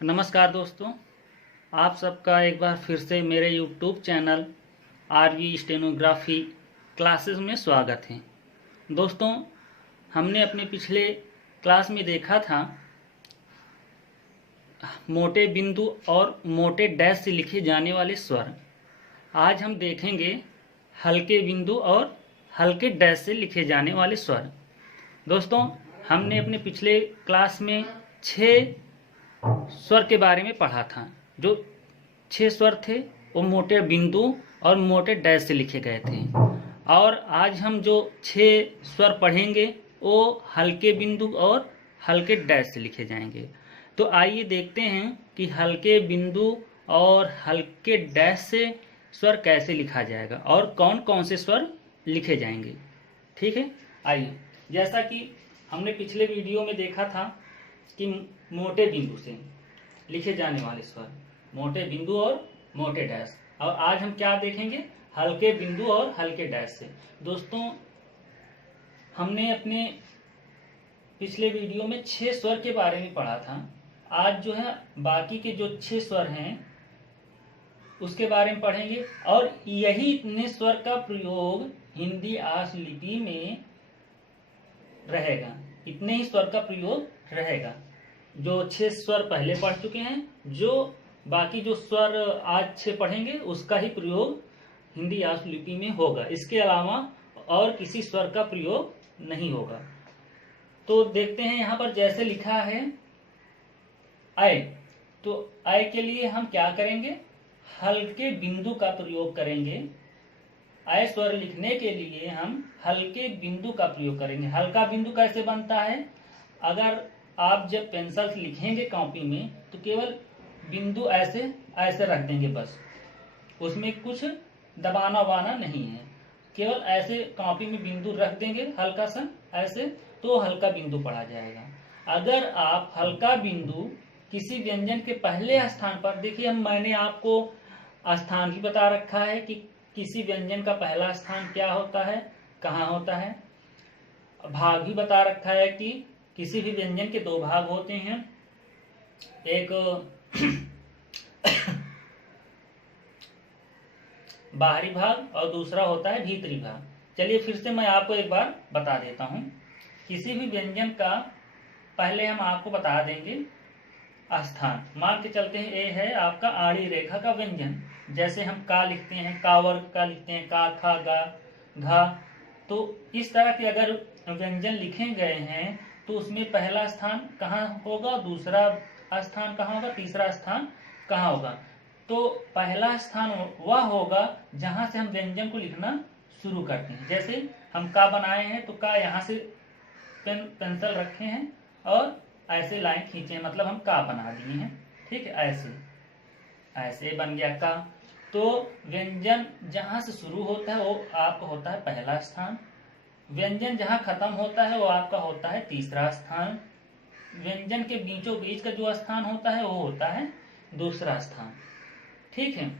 नमस्कार दोस्तों, आप सबका एक बार फिर से मेरे YouTube channel RV stenography classes में स्वागत है। दोस्तों, हमने अपने पिछले क्लास में देखा था मोटे बिंदु और मोटे डैश से लिखे जाने वाले स्वर। आज हम देखेंगे हल्के बिंदु और हल्के डैश से लिखे जाने वाले स्वर। दोस्तों, हमने अपने पिछले क्लास में 6 स्वर के बारे में पढ़ा था। जो 6 स्वर थे वो मोटे बिंदु और मोटे डैश से लिखे गए थे, और आज हम जो 6 स्वर पढ़ेंगे वो हल्के बिंदु और हल्के डैश से लिखे जाएंगे। तो आइए देखते हैं कि हल्के बिंदु और हल्के डैश से स्वर कैसे लिखा जाएगा और कौन कौन से स्वर लिखे जाएंगे। ठीक है, आइए। जैसा कि हमने पिछले वीडियो में देखा था कि मोटे बिंदु से लिखे जाने वाले स्वर, मोटे बिंदु और मोटे डैश, और आज हम क्या देखेंगे, हल्के बिंदु और हल्के डैश से। दोस्तों, हमने अपने पिछले वीडियो में 6 स्वर के बारे में पढ़ा था। आज जो है बाकी के जो 6 स्वर हैं उसके बारे में पढ़ेंगे, और यही इतने स्वर का प्रयोग हिंदी आर्ष लिपि में रहेगा। इतने ही स्वर का प्रयोग रहेगा। जो 6 स्वर पहले पढ़ चुके हैं, जो बाकी जो स्वर आज 6 पढ़ेंगे उसका ही प्रयोग हिंदी आर्ष लिपि में होगा। इसके अलावा और किसी स्वर का प्रयोग नहीं होगा। तो देखते हैं यहाँ पर जैसे लिखा है अय, तो अय के लिए हम क्या करेंगे, हल्के बिंदु का प्रयोग करेंगे। अय स्वर लिखने के लिए हम हल्के बिंदु का प्रयोग करेंगे। हल्का बिंदु कैसे बनता है, अगर आप जब पेंसिल से लिखेंगे कॉपी में तो केवल बिंदु ऐसे ऐसे रख देंगे, बस उसमें कुछ दबाना वबाना नहीं है, केवल ऐसे कॉपी में बिंदु रख देंगे हल्का सा ऐसे, तो हल्का बिंदु पढ़ा जाएगा। अगर आप हल्का बिंदु किसी व्यंजन के पहले स्थान पर, देखिए मैंने आपको स्थान भी बता रखा है कि किसी व्यंजन का पहला स्थान क्या होता है, कहाँ होता है। भाग भी बता रखा है कि किसी भी व्यंजन के 2 भाग होते हैं, एक बाहरी भाग और दूसरा होता है भीतरी भाग। चलिए फिर से मैं आपको एक बार बता देता हूं। किसी भी व्यंजन का पहले हम आपको बता देंगे स्थान। मान के चलते हैं ए है आपका आड़ी रेखा का व्यंजन, जैसे हम का लिखते हैं, का वर्ग का लिखते हैं, का खा गा घा। तो इस तरह के अगर व्यंजन लिखे गए हैं तो उसमें पहला स्थान कहाँ होगा, दूसरा स्थान कहाँ होगा, तीसरा स्थान कहाँ होगा। तो पहला स्थान वह होगा जहां से हम व्यंजन को लिखना शुरू करते हैं। जैसे हम का बनाए हैं तो का यहाँ से पेंसिल रखे हैं और ऐसे लाइन खींचे, मतलब हम का बना दिए हैं। ठीक है, ऐसे ऐसे बन गया का। तो व्यंजन जहां से शुरू होता है वो आपका होता है पहला स्थान, व्यंजन जहां खत्म होता है वो आपका होता है तीसरा स्थान, व्यंजन के बीचों बीच का जो स्थान होता है वो होता है दूसरा स्थान। ठीक है,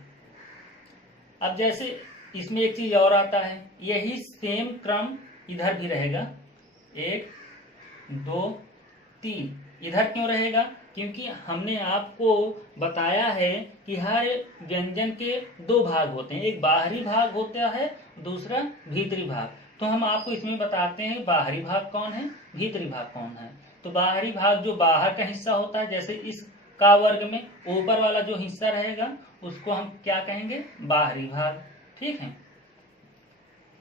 अब जैसे इसमें एक चीज और आता है, यही सेम क्रम इधर भी रहेगा, 1 2 3। इधर क्यों रहेगा, क्योंकि हमने आपको बताया है कि हर व्यंजन के 2 भाग होते हैं, एक बाहरी भाग होता है, दूसरा भीतरी भाग। तो हम आपको इसमें बताते हैं बाहरी भाग कौन है, भीतरी भाग कौन है। तो बाहरी भाग जो बाहर का हिस्सा होता है, जैसे इस का वर्ग में ऊपर वाला जो हिस्सा रहेगा उसको हम क्या कहेंगे, बाहरी भाग। ठीक है,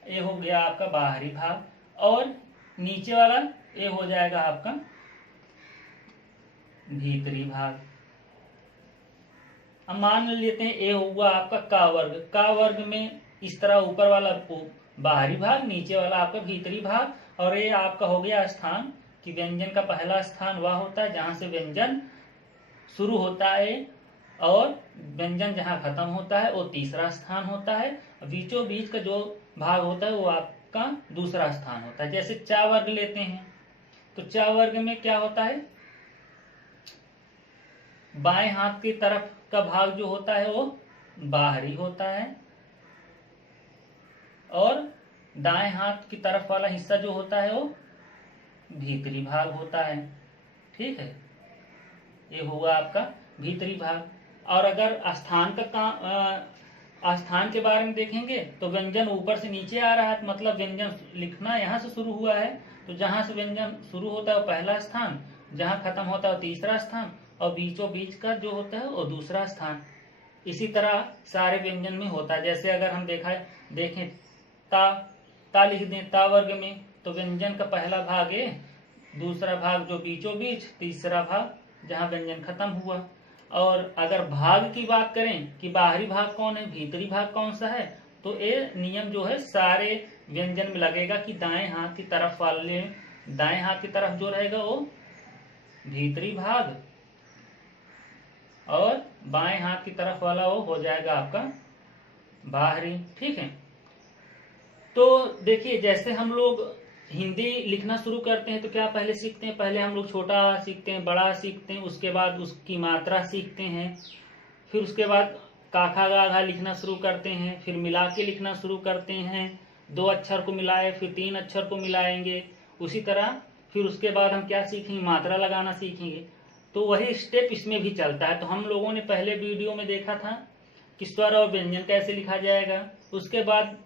ये हो गया आपका बाहरी भाग, और नीचे वाला ये हो जाएगा आपका भीतरी भाग। अब मान लेते हैं ए हुआ आपका का वर्ग, का वर्ग में इस तरह ऊपर वाला बाहरी भाग, नीचे वाला आपका भीतरी भाग, और ये आपका हो गया स्थान कि व्यंजन का पहला स्थान वह होता है जहां से व्यंजन शुरू होता है, और व्यंजन जहां खत्म होता है वो तीसरा स्थान होता है। बीचों बीच का जो भाग होता है वो आपका दूसरा स्थान होता है। जैसे चा वर्ग लेते हैं तो चा वर्ग में क्या होता है, बाएं हाथ की तरफ का भाग जो होता है वो बाहरी होता है, और दाएं हाथ की तरफ वाला हिस्सा जो होता है वो भीतरी भाग होता है। ठीक है, ये हुआ आपका भीतरी भाग। और अगर स्थान के बारे में देखेंगे तो व्यंजन ऊपर से नीचे आ रहा है, मतलब व्यंजन लिखना यहाँ से शुरू हुआ है, तो जहां से व्यंजन शुरू होता है वो पहला स्थान, जहां खत्म होता है वो तीसरा स्थान, और बीचों बीच का जो होता है वो दूसरा स्थान। इसी तरह सारे व्यंजन में होता है। जैसे अगर हम देखें ता लिख दें ता वर्ग में, तो व्यंजन का पहला भाग है, दूसरा भाग जो बीचों बीच, तीसरा भाग जहां व्यंजन खत्म हुआ। और अगर भाग की बात करें कि बाहरी भाग कौन है, भीतरी भाग कौन सा है, तो ये नियम जो है सारे व्यंजन में लगेगा कि दाएं हाथ की तरफ वाले, दाएं हाथ की तरफ जो रहेगा वो भीतरी भाग, और बाएं हाथ की तरफ वाला वो हो जाएगा आपका बाहरी। ठीक है। तो देखिए, जैसे हम लोग हिंदी लिखना शुरू करते हैं तो क्या पहले सीखते हैं, पहले हम लोग छोटा आ सीखते हैं, बड़ा सीखते हैं, उसके बाद उसकी मात्रा सीखते हैं, फिर उसके बाद काखा गाघा लिखना शुरू करते हैं, फिर मिला के लिखना शुरू करते हैं, 2 अक्षर को मिलाए फिर 3 अक्षर को मिलाएंगे। उसी तरह फिर उसके बाद हम क्या सीखेंगे, मात्रा लगाना सीखेंगे। तो वही स्टेप इसमें भी चलता है। तो हम लोगों ने पहले वीडियो में देखा था कि स्वर और व्यंजन कैसे लिखा जाएगा, उसके बाद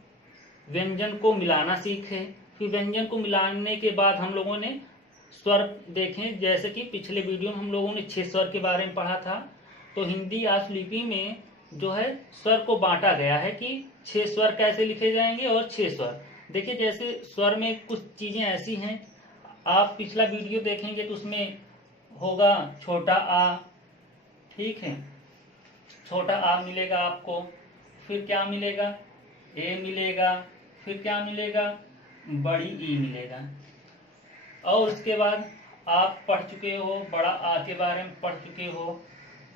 व्यंजन को मिलाना सीखे, फिर व्यंजन को मिलाने के बाद हम लोगों ने स्वर देखें। जैसे कि पिछले वीडियो में हम लोगों ने 6 स्वर के बारे में पढ़ा था। तो हिंदी आशुलिपि में जो है स्वर को बांटा गया है कि 6 स्वर कैसे लिखे जाएंगे और 6 स्वर। देखिए, जैसे स्वर में कुछ चीजें ऐसी हैं, आप पिछला वीडियो देखेंगे तो उसमें होगा छोटा आ, ठीक है, छोटा आ मिलेगा आपको, फिर क्या मिलेगा, ए मिलेगा, फिर क्या मिलेगा, बड़ी ई मिलेगा। और उसके बाद आप पढ़ चुके हो, बड़ा आ के बारे में पढ़ चुके हो,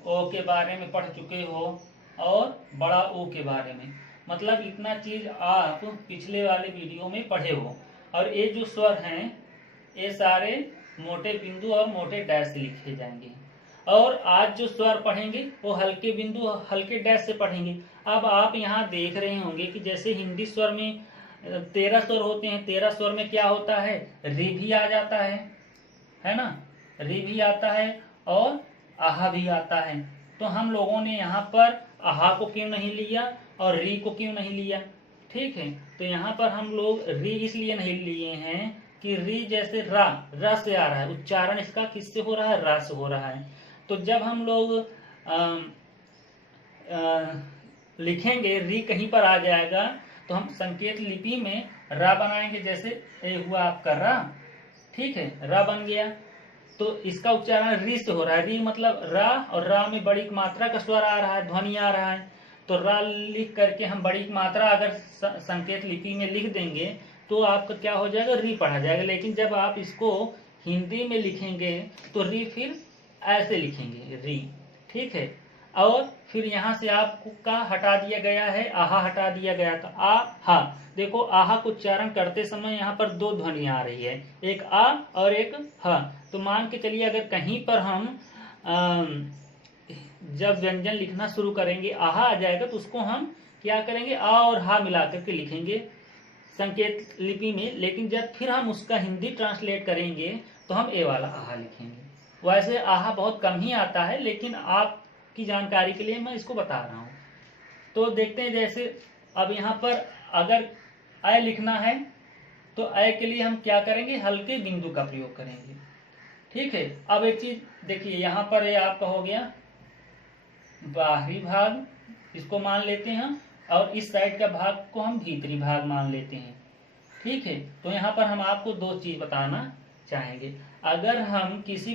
ओ के बारे में पढ़ चुके हो, और बड़ा ओ के बारे में, मतलब इतना चीज आप पिछले वाले वीडियो में पढ़े हो। और ये जो स्वर हैं ये सारे मोटे बिंदु और मोटे डैश से लिखे जाएंगे। और आज जो स्वर पढ़ेंगे वो हल्के बिंदु हल्के डैश से पढ़ेंगे। अब आप यहाँ देख रहे होंगे कि जैसे हिंदी स्वर में 13 स्वर होते हैं, 13 स्वर में क्या होता है, री भी आ जाता है ना, री भी आता है और आहा भी आता है। तो हम लोगों ने यहाँ पर आहा को क्यों नहीं लिया और री को क्यों नहीं लिया, ठीक है। तो यहाँ पर हम लोग री इसलिए नहीं लिए हैं कि री जैसे रा से आ रहा है, उच्चारण इसका किससे हो रहा है, रा से हो रहा है। तो जब हम लोग लिखेंगे री कहीं पर आ जाएगा तो हम संकेत लिपि में रा बनाएंगे। जैसे ये हुआ आपका रा, ठीक है, रा बन गया। तो इसका उच्चारण री से हो रहा है, री मतलब रा, और रा में बड़ी मात्रा का स्वर आ रहा है, ध्वनि आ रहा है। तो रा लिख करके हम बड़ी मात्रा अगर संकेत लिपि में लिख देंगे तो आपका क्या हो जाएगा, री पढ़ा जाएगा। लेकिन जब आप इसको हिंदी में लिखेंगे तो री फिर ऐसे लिखेंगे, री, ठीक है। और फिर यहाँ से आपका हटा दिया गया है, आहा हटा दिया गया था, आ हा। देखो आहा को उच्चारण करते समय यहाँ पर 2 ध्वनि आ रही है, एक आ और एक हा। तो मान के चलिए अगर कहीं पर हम जब व्यंजन लिखना शुरू करेंगे आहा आ जाएगा तो उसको हम क्या करेंगे, आ और हा मिला करके लिखेंगे संकेत लिपि में। लेकिन जब फिर हम उसका हिंदी ट्रांसलेट करेंगे तो हम ए वाला आहा लिखेंगे। वैसे आहा बहुत कम ही आता है, लेकिन आपकी जानकारी के लिए मैं इसको बता रहा हूँ। तो देखते हैं, जैसे अब यहाँ पर अगर अ लिखना है तो अ के लिए हम क्या करेंगे, हल्के बिंदु का प्रयोग करेंगे, ठीक है। अब एक चीज देखिए, यहाँ पर ये आपका हो गया बाहरी भाग, इसको मान लेते हैं, और इस साइड का भाग को हम भीतरी भाग मान लेते हैं, ठीक है। तो यहाँ पर हम आपको 2 चीज बताना चाहेंगे। अगर हम किसी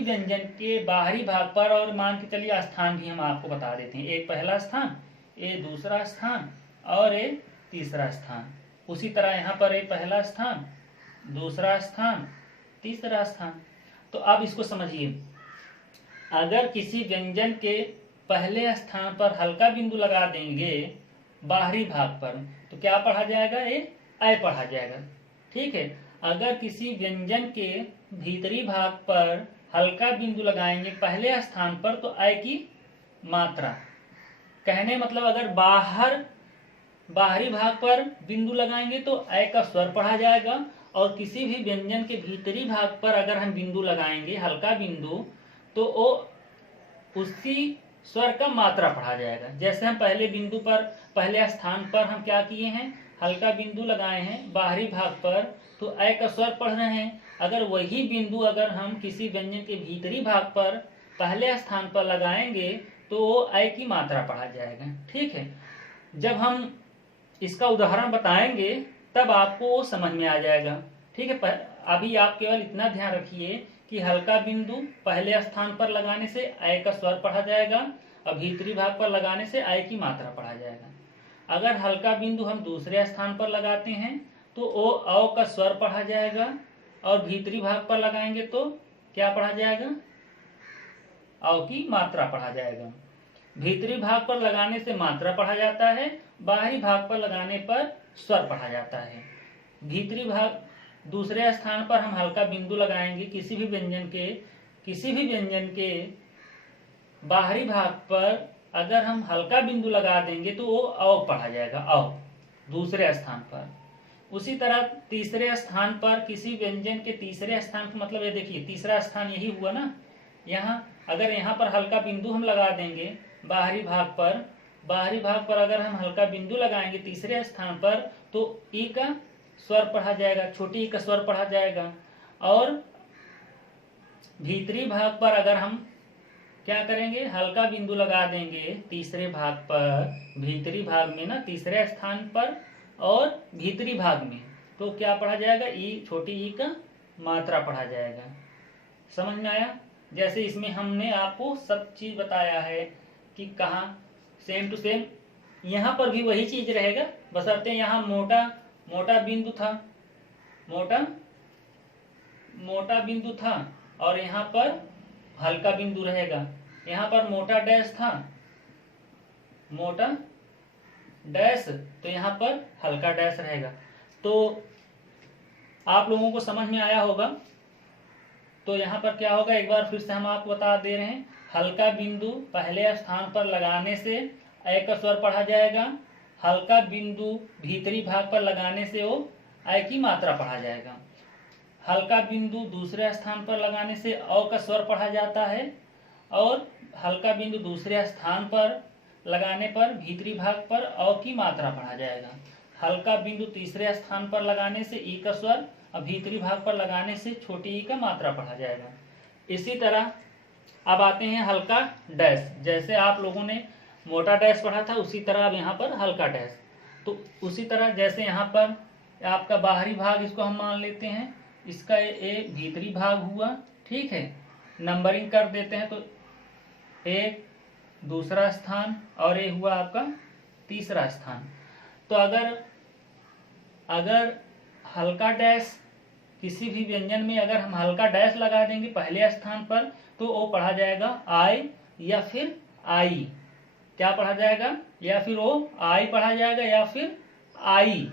व्यंजन के बाहरी भाग पर, और मान के चलिए स्थान भी हम आपको बता देते हैं, एक पहला स्थान, एक दूसरा स्थान और एक तीसरा स्थान। उसी तरह यहाँ पर एक पहला स्थान, दूसरा स्थान, तीसरा स्थान। तो अब इसको समझिए, अगर किसी व्यंजन के पहले स्थान पर हल्का बिंदु लगा देंगे बाहरी भाग पर तो क्या पढ़ा जाएगा, ये अ पढ़ा जाएगा, ठीक है। अगर किसी व्यंजन के भीतरी भाग पर हल्का बिंदु लगाएंगे पहले स्थान पर तो अ की मात्रा, कहने मतलब अगर बाहरी भाग पर बिंदु लगाएंगे तो अ का स्वर पढ़ा जाएगा, और किसी भी व्यंजन के भीतरी भाग पर अगर हम बिंदु लगाएंगे हल्का बिंदु तो वो उसी स्वर का मात्रा पढ़ा जाएगा। जैसे हम पहले बिंदु पर, पहले स्थान पर हम क्या किए हैं, हल्का बिंदु लगाए हैं बाहरी भाग पर, तो अ का स्वर पढ़ रहे हैं। अगर वही बिंदु अगर हम किसी व्यंजन के भीतरी भाग पर पहले स्थान पर लगाएंगे तो वो अ की मात्रा पढ़ा जाएगा। ठीक है, जब हम इसका उदाहरण बताएंगे तब आपको वो समझ में आ जाएगा। ठीक है, अभी आप केवल इतना ध्यान रखिए कि हल्का बिंदु पहले स्थान पर लगाने से अ का स्वर पढ़ा जाएगा और भीतरी भाग पर लगाने से अ की मात्रा पढ़ा जाएगा। अगर हल्का बिंदु हम दूसरे स्थान पर लगाते हैं तो ओ अ का स्वर पढ़ा जाएगा और भीतरी भाग पर लगाएंगे तो क्या पढ़ा जाएगा, अ की मात्रा पढ़ा जाएगा। भीतरी भाग पर लगाने से मात्रा पढ़ा जाता है, बाहरी भाग पर लगाने पर स्वर पढ़ा जाता है। भीतरी भाग, दूसरे स्थान पर हम हल्का बिंदु लगाएंगे किसी भी व्यंजन के बाहरी भाग पर अगर हम हल्का बिंदु लगा देंगे तो वो अ पढ़ा जाएगा, अ दूसरे स्थान पर। उसी तरह तीसरे स्थान पर किसी व्यंजन के तीसरे स्थान पर, मतलब ये देखिए तीसरा स्थान यही हुआ ना, यहाँ अगर यहाँ पर हल्का बिंदु हम लगा देंगे बाहरी भाग पर अगर हम हल्का बिंदु लगाएंगे तीसरे स्थान पर तो ई का स्वर पढ़ा जाएगा, छोटी ई का स्वर पढ़ा जाएगा। और भीतरी भाग पर अगर हम क्या करेंगे, हल्का बिंदु लगा देंगे तीसरे भाग पर, भीतरी भाग में ना, तीसरे स्थान पर और भीतरी भाग में, तो क्या पढ़ा जाएगा, ई, छोटी ई का मात्रा पढ़ा जाएगा। समझ में आया? जैसे इसमें हमने आपको सब चीज बताया है कि कहाँ सेम टू सेम यहाँ पर भी वही चीज रहेगा, बशर्ते यहाँ मोटा बिंदु था, मोटा बिंदु था और यहाँ पर हल्का बिंदु रहेगा। यहाँ पर मोटा डैश था, मोटा डैश, तो यहाँ पर हल्का डैश रहेगा। तो आप लोगों को समझ में आया होगा। तो यहाँ पर क्या होगा, एक बार फिर से हम आपको बता दे रहे हैं, हल्का बिंदु पहले स्थान पर लगाने से अ का स्वर पढ़ा जाएगा, हल्का बिंदु भीतरी भाग पर लगाने से वो अ की मात्रा पढ़ा जाएगा। हल्का बिंदु दूसरे स्थान पर लगाने से अ का स्वर पढ़ा जाता है और हल्का बिंदु दूसरे स्थान पर लगाने पर भीतरी भाग पर अ की मात्रा पढ़ा जाएगा। हल्का बिंदु तीसरे स्थान पर लगाने से ई का स्वर और भीतरी भाग पर लगाने से छोटी ई का मात्रा पढ़ा जाएगा। इसी तरह अब आते हैं हल्का डैश। जैसे आप लोगों ने मोटा डैश पढ़ा था उसी तरह अब यहाँ पर हल्का डैश। तो उसी तरह जैसे यहाँ पर आपका बाहरी भाग, इसको हम मान लेते हैं, इसका ए भीतरी भाग हुआ। ठीक है, नंबरिंग कर देते हैं तो एक दूसरा स्थान और ये हुआ आपका तीसरा स्थान। तो अगर हल्का डैश किसी भी व्यंजन में अगर हम हल्का डैश लगा देंगे पहले स्थान पर तो वो पढ़ा जाएगा आई या फिर आई। क्या पढ़ा जाएगा, या फिर वो आई पढ़ा जाएगा या फिर आई।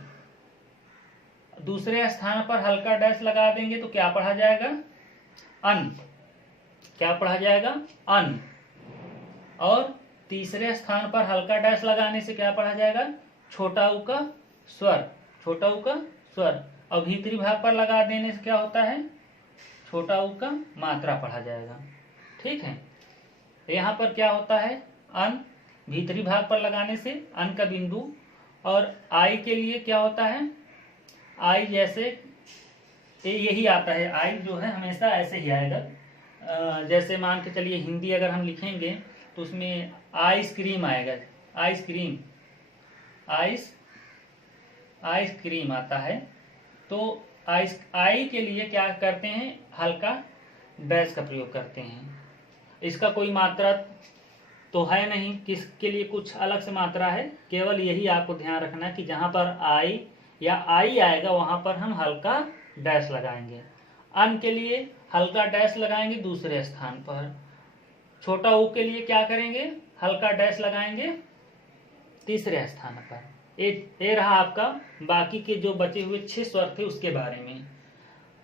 दूसरे स्थान पर हल्का डैश लगा देंगे तो क्या पढ़ा जाएगा, अन। क्या पढ़ा जाएगा, अन। और तीसरे स्थान पर हल्का डैश लगाने से क्या पढ़ा जाएगा, छोटा ऊ का स्वर, छोटा ऊ का स्वर। और भीतरी भाग पर लगा देने से क्या होता है, छोटा ऊ का मात्रा पढ़ा जाएगा। ठीक है, यहाँ पर क्या होता है, अन, भीतरी भाग पर लगाने से अन का बिंदु। और आई के लिए क्या होता है, आई जैसे यही आता है, आई जो है हमेशा ऐसे ही आएगा। जैसे मान के चलिए हिंदी अगर हम लिखेंगे तो उसमें आइसक्रीम आएगा, आइसक्रीम, आइसक्रीम आता है। तो आई के लिए क्या करते हैं, हल्का डैश का प्रयोग करते हैं। इसका कोई मात्रा तो है नहीं, किसके लिए कुछ अलग से मात्रा है, केवल यही आपको ध्यान रखना है कि जहां पर आई या आई आएगा वहां पर हम हल्का डैश लगाएंगे। अन के लिए हल्का डैश लगाएंगे दूसरे स्थान पर। छोटा ऊ के लिए क्या करेंगे, हल्का डैश लगाएंगे तीसरे स्थान पर। ये रहा आपका बाकी के जो बचे हुए 6 स्वर थे उसके बारे में।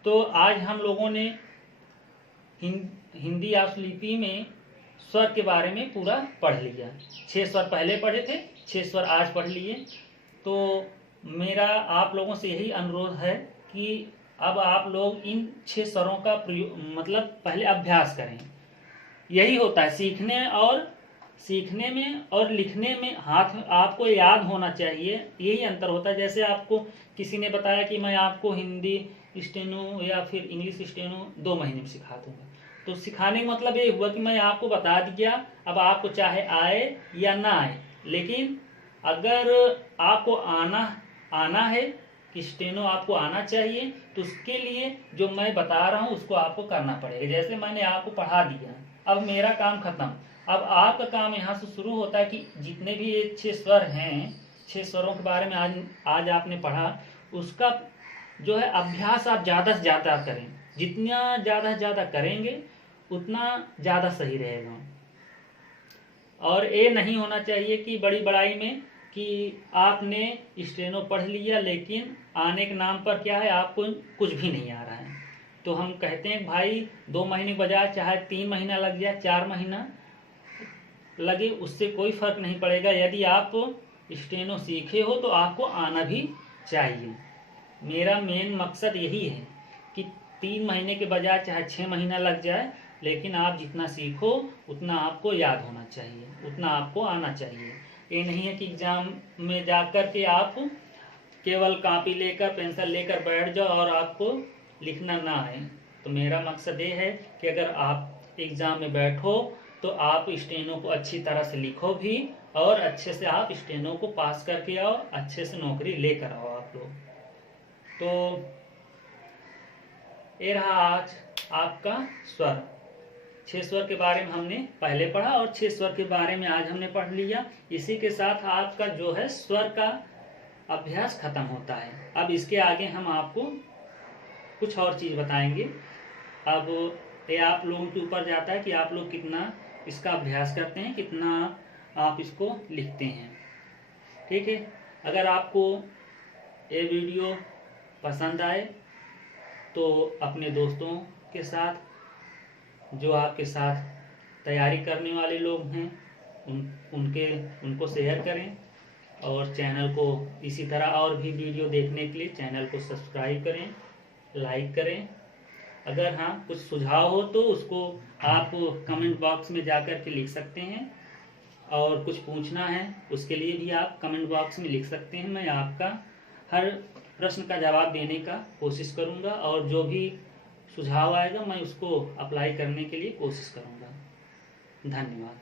तो आज हम लोगों ने हिंदी आशुलिपि में स्वर के बारे में पूरा पढ़ लिया। 6 स्वर पहले पढ़े थे, 6 स्वर आज पढ़ लिए। तो मेरा आप लोगों से यही अनुरोध है कि अब आप लोग इन 6 स्वरों का प्रयोग मतलब पहले अभ्यास करें। यही होता है सीखने में और लिखने में, हाथ आपको याद होना चाहिए, यही अंतर होता है। जैसे आपको किसी ने बताया कि मैं आपको हिंदी स्टेनो या फिर इंग्लिश स्टेनो 2 महीने में सिखा दूंगा, तो सिखाने का मतलब ये हुआ कि मैं आपको बता दिया, अब आपको चाहे आए या ना आए, लेकिन अगर आपको आना है कि स्टेनो आपको आना चाहिए, तो उसके लिए जो मैं बता रहा हूँ उसको आपको करना पड़ेगा। जैसे मैंने आपको पढ़ा दिया, अब मेरा काम खत्म, अब आपका काम यहाँ से शुरू होता है कि जितने भी ये 6 स्वर हैं, 6 स्वरों के बारे में आज आपने पढ़ा, उसका जो है अभ्यास आप ज़्यादा से ज़्यादा करें। जितना ज़्यादा से ज़्यादा करेंगे उतना ज़्यादा सही रहेगा। और ये नहीं होना चाहिए कि बड़ी बड़ाई में कि आपने स्टेनो पढ़ लिया लेकिन आने के नाम पर क्या है, आपको कुछ भी नहीं आ रहा है। तो हम कहते हैं भाई 2 महीने के बजाय चाहे 3 महीना लग जाए, 4 महीना लगे, उससे कोई फर्क नहीं पड़ेगा। यदि आप स्टेनो सीखे हो तो आपको आना भी चाहिए। मेरा मेन मकसद यही है कि 3 महीने के बजाय चाहे 6 महीना लग जाए, लेकिन आप जितना सीखो उतना आपको याद होना चाहिए, उतना आपको आना चाहिए। ये नहीं है कि एग्जाम में जाकर के आप केवल कॉपी लेकर पेंसिल लेकर बैठ जाओ और आपको लिखना ना आए। तो मेरा मकसद ये है कि अगर आप एग्जाम में बैठो तो आप स्टेनो को अच्छी तरह से लिखो भी, और अच्छे से आप स्टेनो को पास करके आओ, अच्छे से नौकरी लेकर आओ आप लोग। तो ये रहा आज आपका स्वर। 6 स्वर के बारे में हमने पहले पढ़ा और 6 स्वर के बारे में आज हमने पढ़ लिया। इसी के साथ आपका जो है स्वर का अभ्यास खत्म होता है। अब इसके आगे हम आपको कुछ और चीज बताएंगे। अब ये आप लोगों के ऊपर जाता है कि आप लोग कितना इसका अभ्यास करते हैं, कितना आप इसको लिखते हैं। ठीक है, अगर आपको ये वीडियो पसंद आए तो अपने दोस्तों के साथ, जो आपके साथ तैयारी करने वाले लोग हैं, उनको शेयर करें, और चैनल को इसी तरह और भी वीडियो देखने के लिए चैनल को सब्सक्राइब करें, लाइक करें। अगर हाँ कुछ सुझाव हो तो उसको आप कमेंट बॉक्स में जाकर के लिख सकते हैं, और कुछ पूछना है उसके लिए भी आप कमेंट बॉक्स में लिख सकते हैं। मैं आपका हर प्रश्न का जवाब देने का कोशिश करूंगा, और जो भी सुझाव आएगा मैं उसको अप्लाई करने के लिए कोशिश करूंगा। धन्यवाद।